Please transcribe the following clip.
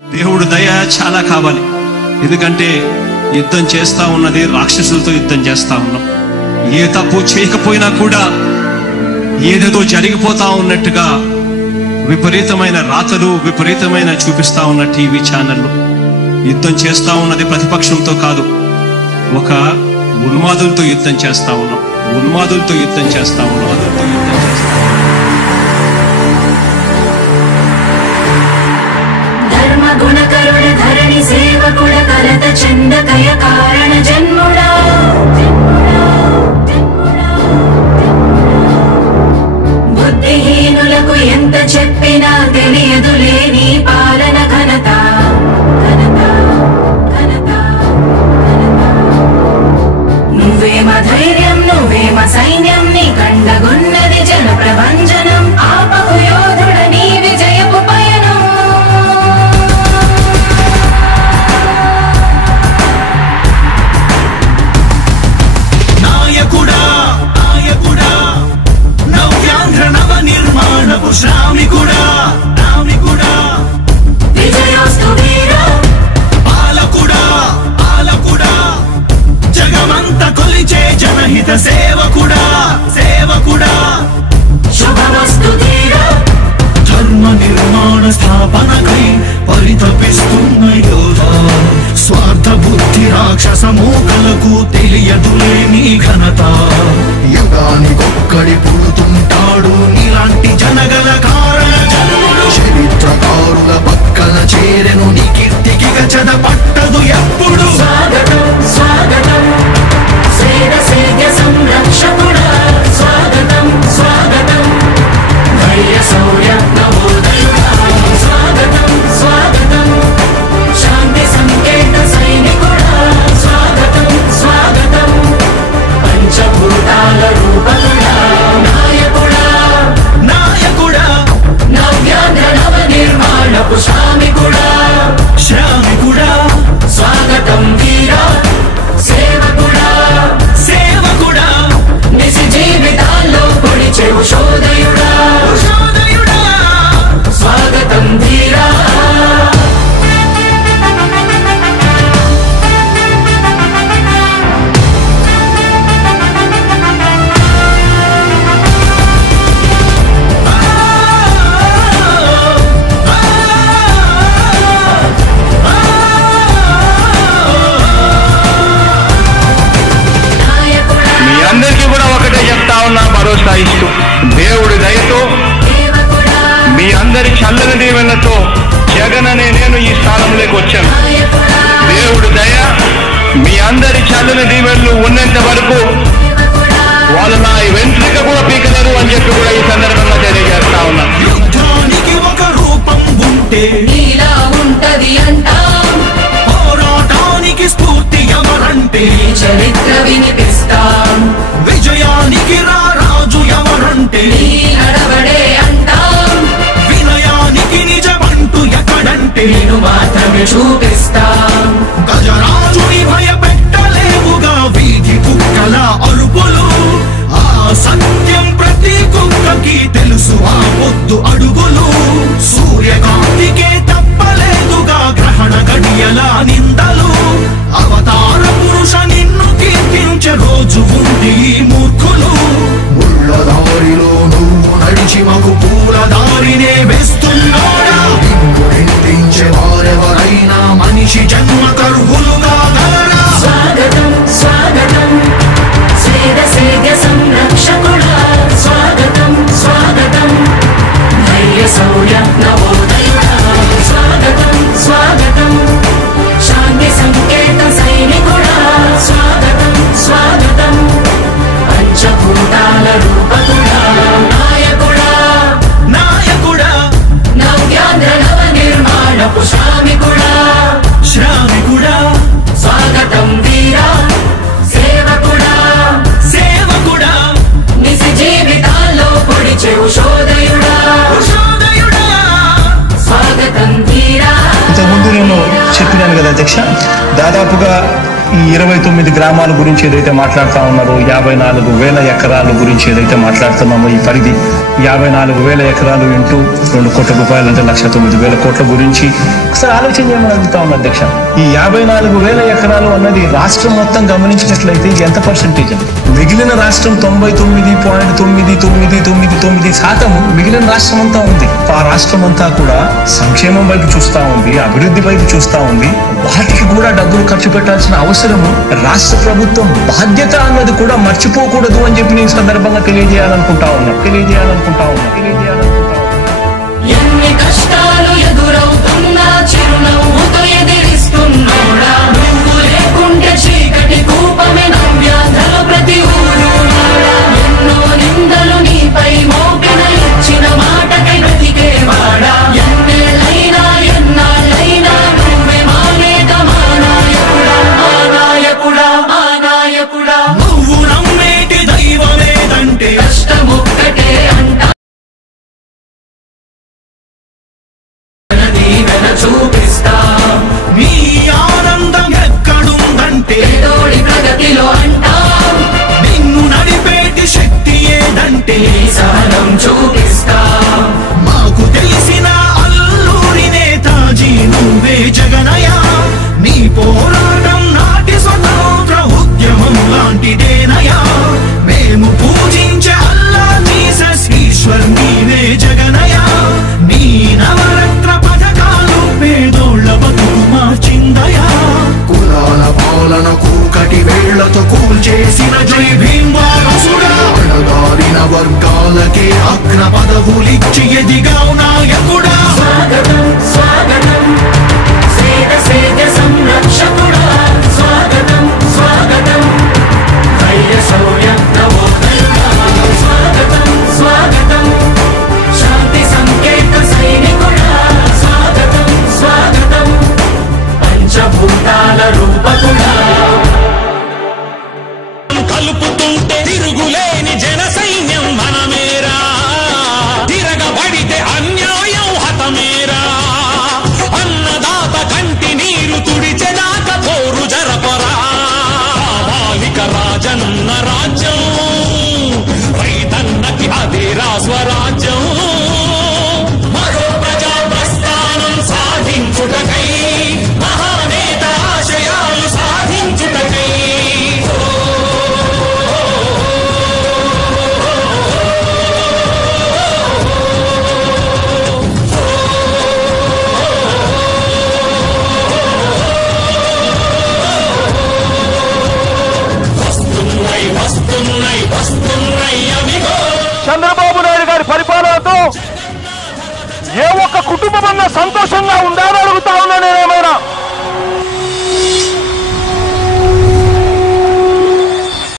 దేవుడు దయ చాలా కావాలి. ఎందుకంటే యుద్ధం చేస్తా ఉన్నది రాక్షసులతో యుద్ధం చేస్తా ఉన్నాం. ఏ తప్పు చేయకపోయినా కూడా ఏదేదో జరిగిపోతా ఉన్నట్టుగా విపరీతమైన రాతలు విపరీతమైన చూపిస్తా ఉన్న టీవీ ఛానళ్ళు. యుద్ధం చేస్తా ఉన్నది ప్రతిపక్షంతో కాదు, ఒక ఉన్మాదులతో యుద్ధం చేస్తా ఉన్నాం. ఉన్మాదులతో యుద్ధం చేస్తా ఉన్నాం. ధర్మ గుణకరుణ ధరణి సేవకుడ కలత చందకయ కారణ జన్ముడా బుద్ధిహీనులకు ఎంత చెప్పినా తెలియదులే నీ పాలన ఘనత. నువ్వేమ ధైర్యం నువ్వేమ సైన్యం నీ కండగున్నది జన ప్రభంజనం. ఆపకు యోధుడ నీ విజయపు పయనం. నాయకుడా నాయకుడా నవ్యాంధ్ర నవ నిర్మాణపు శ్రామికుడా రామికుడా విజయోస్తు వీరా పాలకుడా పాలకుడా జగమంత కొలిచే జనహిత సేవకుడా సేవకుడా శుభమస్తు ధీరా ధర్మ నిర్మాణ స్థాపనకై పరితపిస్తున్న యోధ. స్వార్థ బుద్ధి రాక్షస మూకలకు తెలియదులే నీ ఘనత. యుగానికొక్కడి పుడుతుంటాడు ఇలాంటి జనగల కారణ జన్ముడు. చరిత్రకారుల పక్కన చేరెను నీ కీర్తికి గచద పట్టదు ఎప్పుడు. స్వాగతం స్వాగతం శ్రీర సేద్య సంరక్షకుడా స్వాగతం స్వాగతం ధైర్య శౌర్య నవోదయుడా స్వాగతం స్వాగతం శాంతి సంకేత సైనికుడా స్వాగతం స్వాగతం పంచభూతాల రూపకుడా నాయకుడా నాయకుడా నవ్యాంధ్ర నవ నిర్మాణపు శ్రామికుడా శ్రామికుడా స్వాగతం వీరా సేవకుడా సేవకుడా నిజ జీవితాల్లో పొడిచే ఉషోదయుడా ఉషోదయుడా స్వాగతం ధీరా నాయకుడా మీ అందరికీ కూడా ఒకటే చెప్తా ఉన్నా, భరోసా ఇస్తూ దేవుడి దయతో సేవకుడా మీ అందరి చల్లని దీవెనతో జగన్ అనే నేను ఈ స్థానంలోకి వచ్చాను. నాయకుడా దేవుడి దయ మీ అందరి చల్లని దీవెనలు ఉన్నంత వరకు సేవకుడా వాళ్ళు నా వెంట్రిక కూడా పీకలేరు అని చెప్పి కూడా ఈ సందర్భంగా తెలియజేస్తా ఉన్నాను. యుద్ధానికి ఒక రూపం ఉంటే నీలా ఉంటది అంటాం. పోరాటానికి స్ఫూర్తి ఎవరంటే నీ చరిత్ర వినిపిస్తాం. విజయానికి రారాజు ఎవరంటే నీ నడవడే అంటాం. వినయానికి నిజమంటూ ఎక్కడంటే నేను మాత్రమే చూపిస్తాం. గజరాజుని భయపెట్టలేవుగా వీధి కుక్కల అరుపులు. ఆ సత్యం ప్రతి కుక్కకి తెలుసు ఆ పొద్దు అడుగులు. సూర్యకాంతికే తప్పలేదుగా గ్రహణ గడియల నిందలు. అవతార పురుష నిన్ను కీర్తించే రోజు ఉంది ఈ మూర్ఖులు. ముళ్ళ దారిలో నువ్వు నడిచి మగు పూల దారినే వేస్తున్నాడా నిన్ను నిందించే వారెవరైనా మనిషి జన్మ కరువులుగా గలరా. స్వాగతం స్వాగతం శ్రీర సేద్య సంరక్షకుడా స్వాగతం స్వాగతం ధైర్య శౌర్య నవోదయుడా స్వాగతం స్వాగతం శాంతి సంకేత సైనికుడా స్వాగతం స్వాగతం పంచభూతాల రూపకుడా నాయకుడా నాయకుడా నవ్యాంధ్ర నవ నిర్మాణపు శ్రామికుడా శ్రామికుడా స్వాగతం వీరా సేవకుడా సేవకుడా నిజ జీవితాల్లో పొడిచే ఉషోదయుడా ఉషోదయుడా స్వాగతం ధీరా ఇంతకుముందు నేను చెప్పినాను కదా అధ్యక్ష, దాదాపుగా ఈ 29 గ్రామాల గురించి ఏదైతే మాట్లాడుతా ఉన్నారో, 54,000 ఎకరాల గురించి ఏదైతే మాట్లాడుతున్నామో, ఈ పరిధి 54,000 ఎకరాలు ఇంటూ 2 కోట్ల రూపాయలు అంటే 1,09,000 కోట్ల గురించి ఒకసారి ఆలోచన చేయమని అడుగుతా ఉన్నా అధ్యక్ష. ఈ 54,000 ఎకరాలు అన్నది రాష్ట్రం మొత్తం గమనించినట్లయితే ఇది ఎంత పర్సెంటేజ్ అండి? మిగిలిన రాష్ట్రం 99.999% మిగిలిన రాష్ట్రం అంతా ఉంది. ఆ రాష్ట్రం అంతా కూడా సంక్షేమం వైపు చూస్తా ఉంది, అభివృద్ధి వైపు చూస్తా ఉంది. వాటికి కూడా డబ్బులు ఖర్చు పెట్టాల్సిన అవసరము రాష్ట్ర ప్రభుత్వం బాధ్యత అన్నది కూడా మర్చిపోకూడదు అని చెప్పి నేను సందర్భంగా తెలియజేయాలనుకుంటా ఉన్నా.